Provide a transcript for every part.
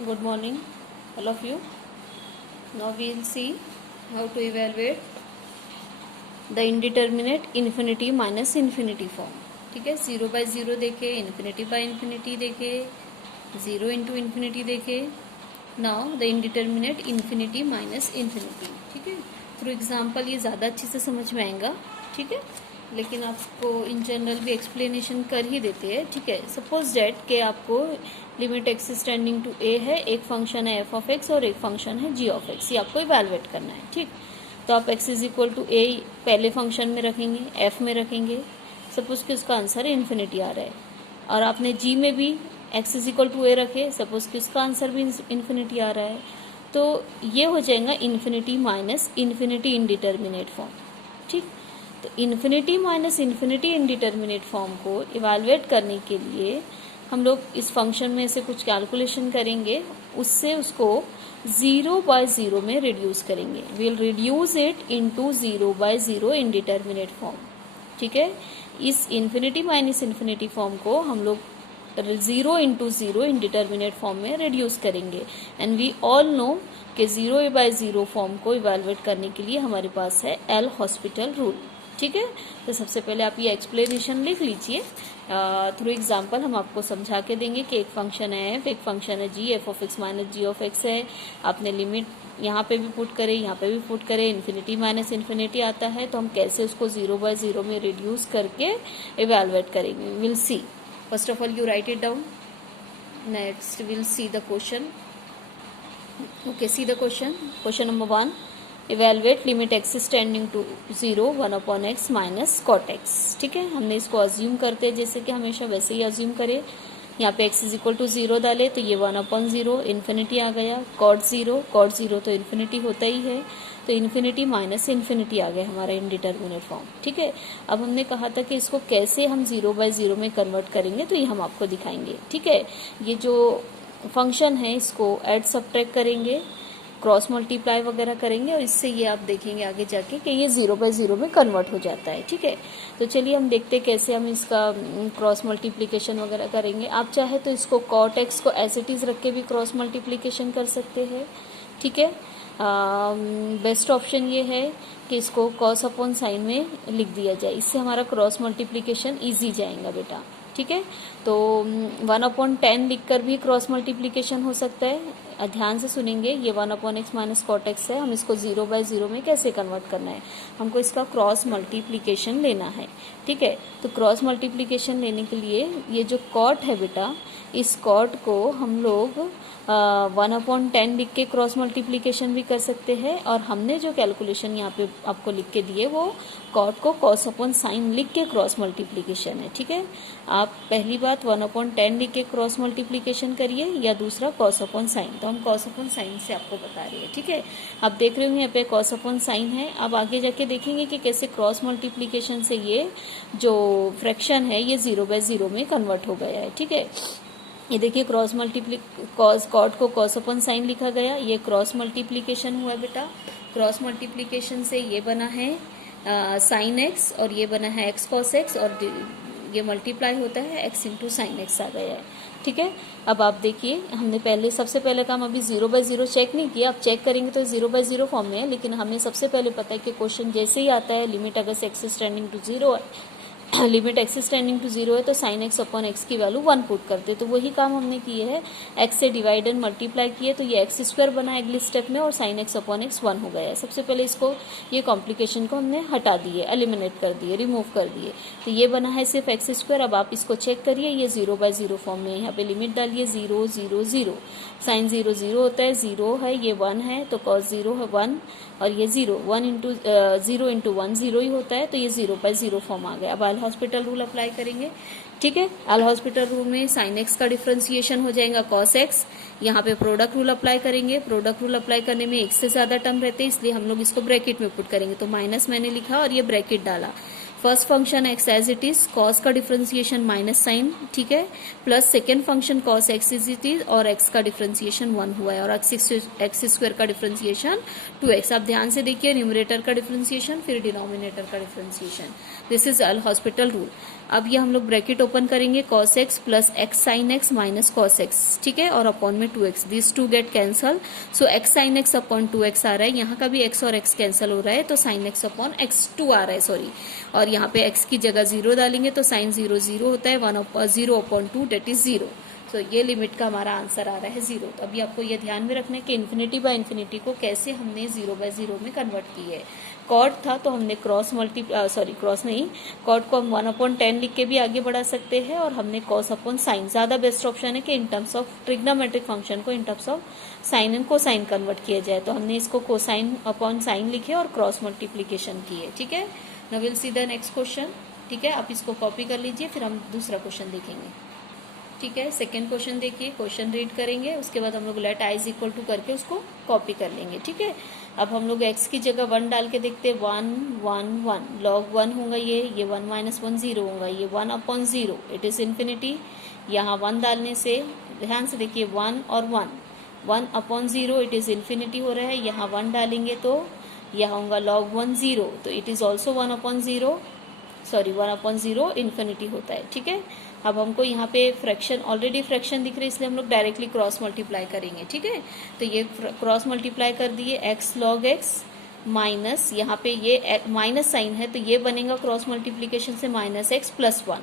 Good morning, all of you. Now we will see how to evaluate the indeterminate infinity minus infinity form. ठीक है, 0/0 देखे, infinity by infinity देखे, 0 into infinity देखे. Now the indeterminate infinity minus infinity. ठीक है, through example ये ज़्यादा अच्छे से समझ में आएगा. ठीक है, लेकिन आपको इन जनरल भी एक्सप्लेनेशन कर ही देते हैं. ठीक है, सपोज डेट कि आपको लिमिट एक्स टेंडिंग टू ए है, एक फंक्शन है एफ ऑफ एक्स और एक फंक्शन है जी ऑफ एक्स. ये आपको इवेलुएट करना है. ठीक, तो आप एक्स इज इक्वल टू ए पहले फंक्शन में रखेंगे, एफ में रखेंगे. सपोज कि उसका आंसर इन्फिनिटी आ रहा है, और आपने जी में भी एक्स इज इक्वल टू ए रखे, सपोज कि उसका आंसर भी इन्फिनिटी आ रहा है. तो ये हो जाएगा infinity minus infinity indeterminate form. ठीक, तो infinity minus infinity indeterminate form को इवेलुएट करने के लिए हम लोग इस फंक्शन में से कुछ कैलकुलेशन करेंगे, उससे उसको 0/0 में रिड्यूस करेंगे. We will reduce it into 0/0 indeterminate form. ठीक है, इस इन्फिनिटी माइनस इन्फिनिटी फॉर्म को हम लोग 0/0 इनडिटर्मिनेट फॉर्म में रिड्यूस करेंगे. एंड वी ऑल नो कि 0/0 फॉर्म को इवेलुएट करने के लिए हमारे पास है एल हॉस्पिटल रूल. ठीक है, तो सबसे पहले आप ये एक्सप्लेनेशन लिख लीजिए. थ्रू एग्जाम्पल हम आपको समझा के देंगे कि एक फंक्शन है एफ, एक फंक्शन है G, F of X minus G of X है. आपने लिमिट यहाँ पे भी पुट करे, यहाँ पे भी पुट करे, इन्फिनिटी माइनस इन्फिनिटी आता है, तो हम कैसे उसको 0/0 में रिड्यूस करके इवेलुएट करेंगे. Will see. First of all you write it down. Next will see the question. Okay, see the question. Question number 1, evaluate limit x is tending to 0 1/x minus cot x. ठीक है, हमने इसको assume करते हैं जैसे कि हमेशा वैसे ही अज्यूम करें. यहाँ पे x इज इक्वल टू 0 डाले तो ये 1/0 इन्फिनिटी आ गया. कॉट 0 तो इन्फिनिटी होता ही है, तो इन्फिनिटी माइनस इन्फिनिटी आ गया हमारा इनडिटर्मिनेट फॉर्म. ठीक है, अब हमने कहा था कि इसको कैसे हम 0/0 में कन्वर्ट करेंगे, तो ये हम आपको दिखाएंगे. ठीक है, ये जो फंक्शन है इसको ऐड सब्ट्रैक्ट करेंगे, क्रॉस मल्टीप्लाई वगैरह करेंगे, और इससे ये आप देखेंगे आगे जाके कि ये 0/0 में कन्वर्ट हो जाता है. ठीक है, तो चलिए हम देखते हैं कैसे हम इसका क्रॉस मल्टीप्लिकेशन वगैरह करेंगे. आप चाहे तो इसको कॉट एक्स को एज इट इज रख के भी क्रॉस मल्टीप्लिकेशन कर सकते हैं. ठीक है, बेस्ट ऑप्शन ये है कि इसको कॉस अपॉन साइन में लिख दिया जाए, इससे हमारा क्रॉस मल्टीप्लिकेशन ईजी जाएगा बेटा. ठीक है, तो 1/10 लिखकर भी क्रॉस मल्टीप्लिकेशन हो सकता है. ध्यान से सुनेंगे, ये 1/x माइनस कॉट एक्स है. हम इसको 0/0 में कैसे कन्वर्ट करना है, हमको इसका क्रॉस मल्टीप्लिकेशन लेना है. ठीक है, तो क्रॉस मल्टीप्लिकेशन लेने के लिए ये जो कॉट है बेटा, इस कॉट को हम लोग 1/10 लिख के क्रॉस मल्टीप्लिकेशन भी कर सकते हैं, और हमने जो कैलकुलेशन यहाँ पे आपको लिख के दिए वो कॉट को कॉस अपॉन साइन लिख के क्रॉस मल्टीप्लिकेशन है. ठीक है, आप पहली बात 1/10 लिख के क्रॉस मल्टीप्लिकेशन करिए, या दूसरा कॉस अपॉन साइन. तो हम कॉस अपॉन साइन से आपको बता रहे हैं. ठीक है, आप देख रहे हो यहाँ पे कॉस अपॉन साइन है. अब आगे जाके देखेंगे कि कैसे क्रॉस मल्टीप्लिकेशन से ये जो फ्रैक्शन है ये 0/0 में कन्वर्ट हो गया है. ठीक है, ये देखिए क्रॉस कॉट को कॉस अपॉन साइन लिखा गया, ये क्रॉस मल्टीप्लिकेशन हुआ बेटा. क्रॉस मल्टीप्लिकेशन से ये बना है साइन एक्स, और ये बना है एक्स कॉस एक्स, और ये मल्टीप्लाई होता है एक्स इंटू साइन एक्स आ गया है. ठीक है, अब आप देखिए हमने सबसे पहले काम अभी 0/0 चेक नहीं किया. आप चेक करेंगे तो 0/0 फॉर्म में है, लेकिन हमें सबसे पहले पता है कि क्वेश्चन जैसे ही आता है लिमिट अगर एक्स इज टेंडिंग टू 0 है, limit x is tending to 0 है, तो साइन एक्स अपॉन एक्स की वैल्यू 1 पुट करते. तो वही काम हमने किए है, एक्स से डिवाइड एंड मल्टीप्लाई किए, तो ये एक्स स्क्वायर बना अगले स्टेप में, और साइन एक्स अपॉन एक्स 1 हो गया है. सबसे पहले इसको ये कॉम्प्लिकेशन को हमने हटा दिए, एलिमिनेट कर दिए, रिमूव कर दिए, तो ये बना है सिर्फ एक्स स्क्वायर. अब आप इसको चेक करिए, ये 0/0 फॉर्म में. यहाँ पे लिमिट डालिए 0 0 0, साइन 0 0 होता है, 0 है, ये 1 है, तो कॉस 0 है 1, और ये 0 इंटू 1 0 ही होता है, तो ये 0/0 फॉर्म आ गया. अब एल हॉस्पिटल रूल अप्लाई करेंगे. ठीक है, एल हॉस्पिटल रूल में साइन एक्स का डिफ्रेंसिएशन हो जाएगा कॉस एक्स. यहाँ पे प्रोडक्ट रूल अप्लाई करेंगे. प्रोडक्ट रूल अप्लाई करने में एक से ज्यादा टर्म रहते हैं, इसलिए हम लोग इसको ब्रैकेट में पुट करेंगे. तो माइनस मैंने लिखा और ये ब्रैकेट डाला. First function x as it is, cos का डिफरेंशिएशन माइनस साइन. ठीक है, plus second function cos x is it is, और एक्स का डिफरेंशिएशन 1 हुआ है, और एक्स स्क्वायर का डिफरेंशिएशन 2x. आप ध्यान से देखिए, न्यूमरेटर का डिफरेंशिएशन फिर डिनोमिनेटर का differentiation. This is L hospital rule. अब ये हम लोग ब्रैकेट ओपन करेंगे, cos x plus x sin x minus cos x, ठीक है, और अपॉन में 2x, this 2 get cancel, so x sin x upon 2x आ रहा है, यहाँ का भी x और x कैंसल हो रहा है तो sin x अपॉन x2 आ रहा है, सॉरी, और यहाँ पे x की जगह 0 डालेंगे तो sin 0 0 होता है, 0 अपॉन 2 डेट इज 0। तो ये लिमिट का हमारा आंसर आ रहा है 0। तो अभी आपको ये ध्यान में रखना है कि इन्फिनिटी बाय इन्फिनिटी को कैसे हमने 0 बाय 0 में कन्वर्ट की है। कॉड था तो हमने क्रॉस नहीं, कॉड को हम 1/10 लिख के भी आगे बढ़ा सकते हैं, और हमने कॉस अपॉन साइन, ज़्यादा बेस्ट ऑप्शन है कि in terms of trigonometric function को in terms of sine and cosine convert किया जाए, तो हमने इसको कोसाइन अपॉन साइन लिखे और क्रॉस मल्टीप्लीकेशन किए, ठीक है। Now will see the next question, ठीक है, आप इसको कॉपी कर लीजिए, फिर हम दूसरा क्वेश्चन देखेंगे, ठीक है। सेकेंड क्वेश्चन देखिए, क्वेश्चन रीड करेंगे, उसके बाद हम लोग let I is equal to करके उसको कॉपी कर लेंगे, ठीक है। अब हम लोग x की जगह 1 डाल के देखते हैं, 1 1 1 log 1 होगा ये 1 माइनस 1 0 होगा, ये 1 अपॉन 0 इट इज इन्फिनिटी। यहाँ 1 डालने से ध्यान से देखिए 1 और 1 अपॉन 0 इट इज इन्फिनिटी हो रहा है, यहाँ 1 डालेंगे तो यहाँ होगा log 1 0, तो it is also 1 upon 0, sorry 1 upon 0 infinity होता है, ठीक है। अब हमको यहाँ पे फ्रैक्शन, ऑलरेडी फ्रैक्शन दिख रहे हैं इसलिए हम लोग डायरेक्टली क्रॉस मल्टीप्लाई करेंगे, ठीक है। तो ये क्रॉस मल्टीप्लाई कर दिए, x log x माइनस, यहाँ पे ये माइनस साइन है तो ये बनेगा क्रॉस मल्टीप्लीकेशन से माइनस x प्लस 1,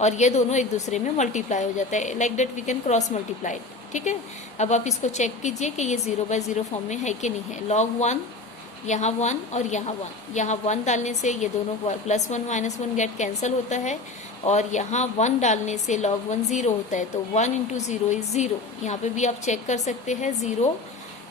और ये दोनों एक दूसरे में मल्टीप्लाई हो जाता है, like that we can cross multiply, ठीक है। अब आप इसको चेक कीजिए कि ये 0 बाय 0 फॉर्म में है कि नहीं है। log 1, यहाँ 1 और यहाँ 1 डालने से ये दोनों प्लस 1 माइनस 1 गेट कैंसिल होता है, और यहाँ 1 डालने से log 1 0 होता है, तो 1 इंटू 0 इज 0। यहाँ पे भी आप चेक कर सकते हैं 0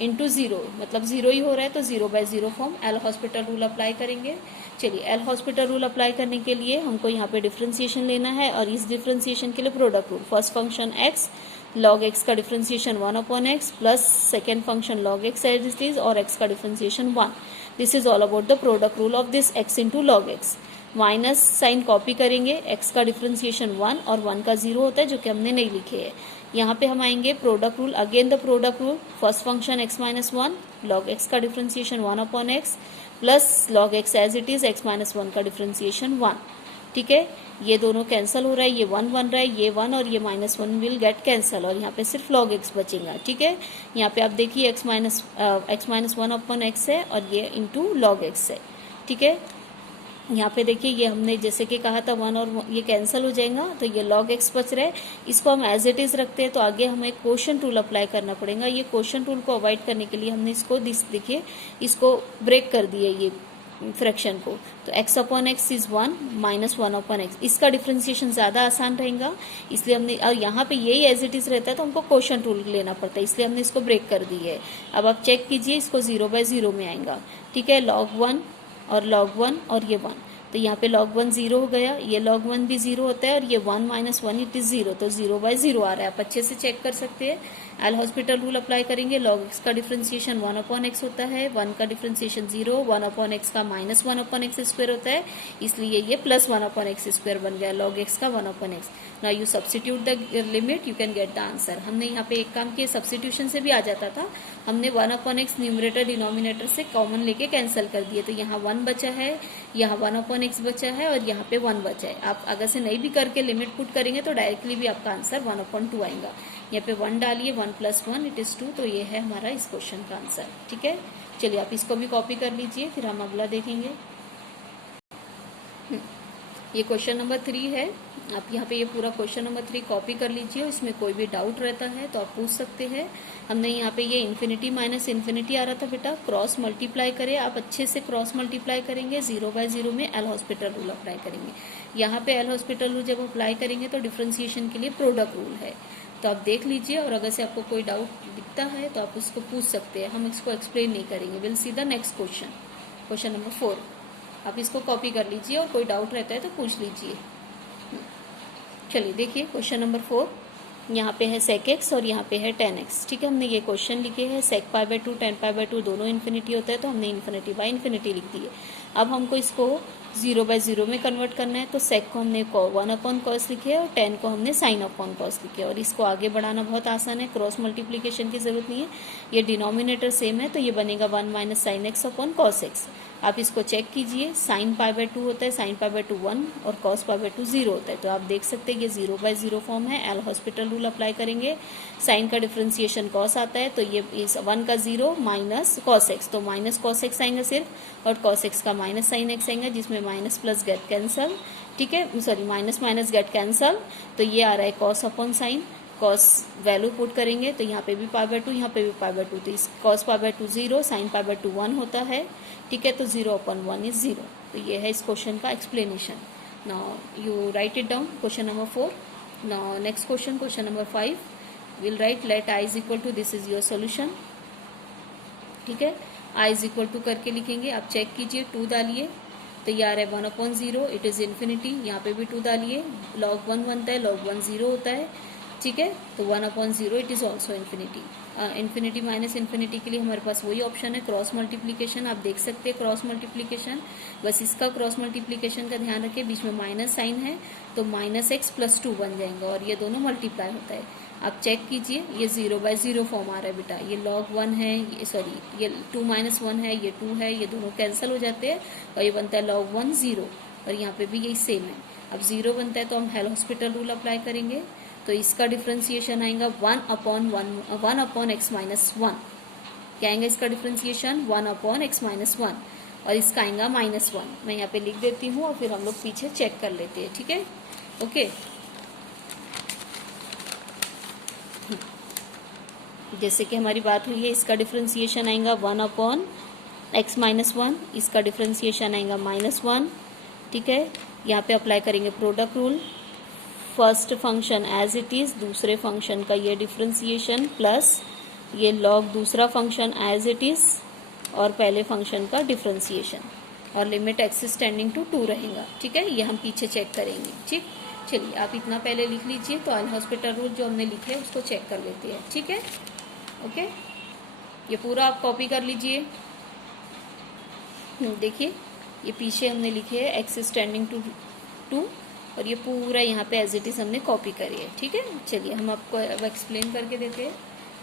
इंटू 0 मतलब 0 ही हो रहा है, तो 0 बाय 0 form. L'Hospital rule apply करेंगे। चलिए एल हॉस्पिटल रूल अप्लाई करने के लिए हमको यहाँ पे डिफ्रेंसिएशन लेना है, और इस डिफ्रेंसिएशन के लिए product rule, first function x log x का differentiation 1 upon x plus second function log x as it is और x का differentiation 1। This is all about the product rule of this x into log x। Minus sine copy करेंगे, x का differentiation 1 और 1 का 0 होता है जो कि हमने नहीं लिखे है। यहाँ पे हम आएंगे product rule, again the product rule, first function x minus 1 log x का differentiation 1 upon x plus log x as it is x minus 1 का डिफ्रेंसिएशन 1, ठीक है। ये दोनों कैंसिल हो रहा है, ये 1 बन रहा है, ये 1 और ये माइनस 1 विल गेट कैंसिल, और यहाँ पे सिर्फ log x बचेगा, ठीक है। यहाँ पे आप देखिए x माइनस 1 अपॉन x है और ये इंटू log x है, ठीक है। यहाँ पे देखिए ये हमने जैसे कि कहा था 1 और ये कैंसिल हो जाएगा, तो ये log x बच रहा है, इसको हम एज इट इज रखते हैं, तो आगे हमें क्वोशंट रूल अप्लाई करना पड़ेगा। ये क्वोशंट रूल को अवॉइड करने के लिए हमने इसको देखिए इसको ब्रेक कर दिया ये फ्रैक्शन को, तो x upon x is 1 minus 1 upon x, इसका डिफ्रेंसिएशन ज़्यादा आसान रहेगा, इसलिए हमने, और यहाँ पे यही एज इट इज रहता है तो हमको क्वोशंट रूल लेना पड़ता है, इसलिए हमने इसको ब्रेक कर दी है। अब आप चेक कीजिए, इसको 0 बाय 0 में आएगा, ठीक है, log 1 और log 1 और ये 1, तो यहाँ पे log 1 0 हो गया, ये log 1 भी 0 होता है, और ये 1 माइनस 1 इट इज 0, तो 0 बाय 0 आ रहा है, आप अच्छे से चेक कर सकते हैं। एल हॉस्पिटल रूल अप्लाई करेंगे, log x का डिफ्रेंसिएशन 1 अपॉन एक्स होता है, 1 का डिफ्रेंसिएशन 0, 1 अपॉन एक्स का माइनस 1 अपॉन एक्स स्क्वायर होता है, इसलिए ये प्लस 1 अपॉन एक्स स्क्वायर बन गया, log x का 1 upon x. Now you substitute the limit, you can get the answer. हमने यहाँ पे एक काम किया, सब्स्टिट्यूशन से भी आ जाता था, हमने 1 अपॉन एक्स न्यूमरेटर डिनोमिनेटर से कॉमन लेके कैंसिल कर दिए, तो यहाँ 1 बचा है, यहाँ 1 अपॉन एक्स बचा है, और यहाँ पे 1 बचा है। आप अगर से नहीं भी करके लिमिट पुट करेंगे तो डायरेक्टली भी आपका आंसर 1 अपॉन 2 आएगा। यहाँ पे 1 डालिए, 1 प्लस 1 इट इज 2, तो ये है हमारा इस क्वेश्चन का आंसर, ठीक है। चलिए आप इसको भी कॉपी कर लीजिए, फिर हम अगला देखेंगे। ये क्वेश्चन नंबर 3 है, आप यहाँ पे ये पूरा क्वेश्चन नंबर 3 कॉपी कर लीजिए, इसमें कोई भी डाउट रहता है तो आप पूछ सकते हैं। हमने यहाँ पे ये इन्फिनिटी माइनस इन्फिनिटी आ रहा था बेटा, क्रॉस मल्टीप्लाई करें, आप अच्छे से क्रॉस मल्टीप्लाई करेंगे, 0 बाय 0 में एल हॉस्पिटल रूल अप्लाई करेंगे। यहाँ पे एल हॉस्पिटल रूल जब अप्लाई करेंगे तो डिफ्रेंसिएशन के लिए प्रोडक्ट रूल है, तो आप देख लीजिए, और अगर से आपको कोई डाउट दिखता है तो आप उसको पूछ सकते हैं, हम इसको एक्सप्लेन नहीं करेंगे। Will see the next question, question number 4, आप इसको कॉपी कर लीजिए और कोई डाउट रहता है तो पूछ लीजिए। चलिए देखिए क्वेश्चन नंबर 4, यहाँ पे है sec x और यहाँ पे है tan x, ठीक है। हमने ये क्वेश्चन लिखे हैं, sec pi by 2 tan pi by 2 दोनों इन्फिनिटी होता है, तो हमने इन्फिनिटी बाय इन्फिनिटी लिख दी है। अब हमको इसको 0 बाय 0 में कन्वर्ट करना है, तो sec को हमने 1 अपॉन कॉस लिखे है और tan को हमने sin अपॉन कॉस लिखे है, और इसको आगे बढ़ाना बहुत आसान है, क्रॉस मल्टीप्लीकेशन की जरूरत नहीं है, ये डिनोमिनेटर सेम है, तो ये बनेगा 1 minus sign x upon cos x. आप इसको चेक कीजिए, साइन पाई बाय 2 होता है, साइन पाई बाय 2 1 और कॉस पाई बाय 2 0 होता है। तो आप देख सकते हैं ये 0/0 फॉर्म है। एल हॉस्पिटल रूल अप्लाई करेंगे, साइन का डिफ्रेंसिएशन कॉस आता है, तो ये इस 1 का 0 माइनस कॉस एक्स, तो माइनस कॉस एक्स आएंगे सिर्फ, और कॉस एक्स का माइनस साइन एक्स आएंगे, जिसमें माइनस प्लस गेट कैंसल, ठीक है, sorry minus minus get cancel, तो ये आ रहा है cos upon sign. Cos value put करेंगे तो यहाँ पे भी पाई बाय 2, यहाँ पे भी पाई बाय 2, तो इस cos pi by 2 0, sine pi by 2 1 होता है, ठीक है, तो 0/1 इज 0। तो ये है इस क्वेश्चन का explanation. Now you write it down, question number 4। Now next question, question number 5, will write let I is equal to, this is your solution, ठीक है। आई इज इक्वल टू करके लिखेंगे, आप चेक कीजिए, 2 डालिए तो ये आ रहा है 1/0, इट इज इन्फिनिटी, यहाँ पे भी 2 डालिए, log 1 बनता है, log 1 0 होता है, ठीक है, तो 1/0 it is also infinity. Infinity minus infinity के लिए हमारे पास वही ऑप्शन है, क्रॉस मल्टीप्लीकेशन। आप देख सकते हैं क्रॉस मल्टीप्लीकेशन, बस इसका क्रॉस मल्टीप्लीकेशन का ध्यान रखें, बीच में माइनस साइन है तो -x + 2 बन जाएंगे और ये दोनों मल्टीप्लाई होता है। आप चेक कीजिए, ये 0/0 फॉर्म आ रहा है बेटा, ये log 1 है, ये सॉरी ये 2 - 1 है, ये 2 है, ये दोनों कैंसिल हो जाते हैं और ये बनता है log 1 0, और यहाँ पे भी यही सेम है। अब 0 बनता है तो हम हेल हॉस्पिटल रूल अप्लाई करेंगे, तो इसका डिफ्रेंसिएशन आएगा 1/x - 1, क्या आएगा इसका डिफ्रेंसिएशन 1/x - 1, और इसका आएगा -1। मैं यहाँ पे लिख देती हूँ और फिर हम लोग पीछे चेक कर लेते हैं, ठीक है, ओके। जैसे कि हमारी बात हुई है, इसका डिफ्रेंसिएशन आएगा 1/x - 1, इसका डिफ्रेंसिएशन आएगा -1, ठीक है। यहाँ पे अप्लाई करेंगे product rule, first function as it is, दूसरे फंक्शन का ये डिफ्रेंसिएशन प्लस ये लॉग दूसरा फंक्शन एज इट इज और पहले फंक्शन का डिफ्रेंसिएशन, और लिमिट एक्स टेंडिंग टू 2 रहेगा, ठीक है। ये हम पीछे चेक करेंगे, ठीक। चलिए आप इतना पहले लिख लीजिए, तो एल हॉस्पिटल रूल जो हमने लिखे है उसको चेक कर लेते हैं, ठीक है, ओके। ये पूरा आप कॉपी कर लीजिए, देखिए ये पीछे हमने लिखे है एक्स टेंडिंग टू 2, और ये पूरा यहाँ पे एज इट इज हमने कॉपी करी है, ठीक है। चलिए हम आपको अब एक्सप्लेन करके देते हैं,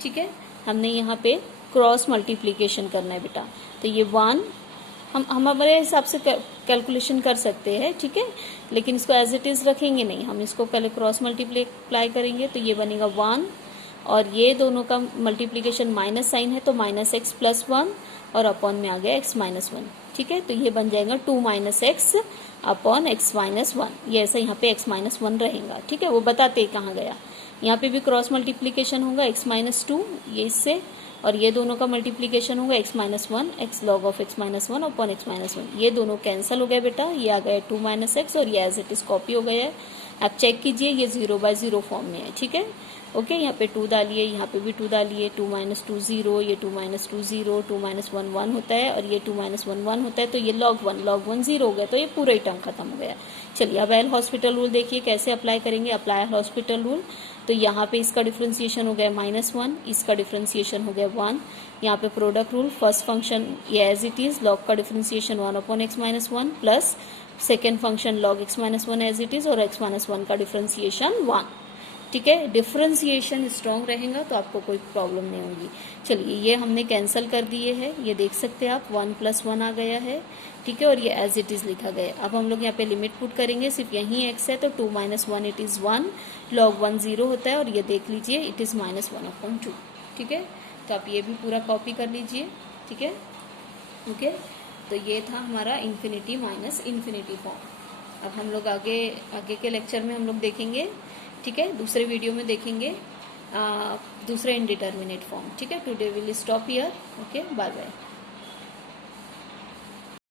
ठीक है। हमने यहाँ पे क्रॉस मल्टीप्लीकेशन करना है बेटा, तो ये 1 हम हमारे हिसाब से कैलकुलेशन कर सकते हैं, ठीक है, लेकिन इसको एज इट इज रखेंगे नहीं, हम इसको पहले क्रॉस मल्टीप्लाई करेंगे, तो ये बनेगा 1, और ये दोनों का मल्टीप्लीकेशन माइनस साइन है तो -x + 1, और अपॉन में आ गया x - 1, ठीक है। तो ये बन जाएगा 2 - x अपॉन x - 1, ये ऐसा यहाँ पे x - 1 रहेगा, ठीक है। वो बताते हैं कहाँ गया, यहाँ पे भी क्रॉस मल्टीप्लीकेशन होगा x - 2 ये इससे, और ये दोनों का मल्टीप्लीकेशन होगा x - 1, x log of x - 1 upon x - 1, ये दोनों कैंसिल हो गए बेटा, ये आ गया 2 - x और ये एज इट इज कॉपी हो गया है। आप चेक कीजिए, ये 0/0 फॉर्म में है, ठीक है, ओके। यहाँ पे 2 डालिए, यहाँ पे भी 2 डालिए, 2 - 2 0, ये 2 - 2 0, 2 - 1 1 होता है, और ये 2 - 1 1 होता है, तो ये log 1 0 हो गया, तो ये पूरा ही टर्म खत्म हो गया। चलिए अब एल हॉस्पिटल रूल देखिए कैसे अप्लाई करेंगे, अप्लाई हॉस्पिटल रूल, तो यहाँ पे इसका डिफ्रेंसिएशन हो गया -1, इसका डिफ्रेंसिएशन हो गया 1, यहाँ पे प्रोडक्ट रूल, फर्स्ट फंक्शन ये एज इट इज, लॉग का differentiation 1/x - 1 plus second function log x - 1 as it is, और x - 1 का डिफ्रेंसिएशन 1, ठीक है। डिफ्रेंसिएशन स्ट्रॉन्ग रहेगा तो आपको कोई प्रॉब्लम नहीं होगी। चलिए ये हमने कैंसिल कर दिए हैं, ये देख सकते हैं आप 1 + 1 आ गया है, ठीक है, और ये एज इट इज लिखा गया। अब हम लोग यहाँ पे लिमिट पुट करेंगे, सिर्फ यहीं x है तो 2 - 1 इट इज 1, log 1 0 होता है, और ये देख लीजिए इट इज -1/2, ठीक है। तो आप ये भी पूरा कॉपी कर लीजिए, ठीक है, ओके। तो ये था हमारा इन्फिनिटी माइनस इन्फिनिटी फॉर्म। अब हम लोग आगे के लेक्चर में हम लोग देखेंगे, ठीक है, दूसरे वीडियो में देखेंगे दूसरा इनडिटर्मिनेट फॉर्म, ठीक है। Today will stop here, okay, bye bye.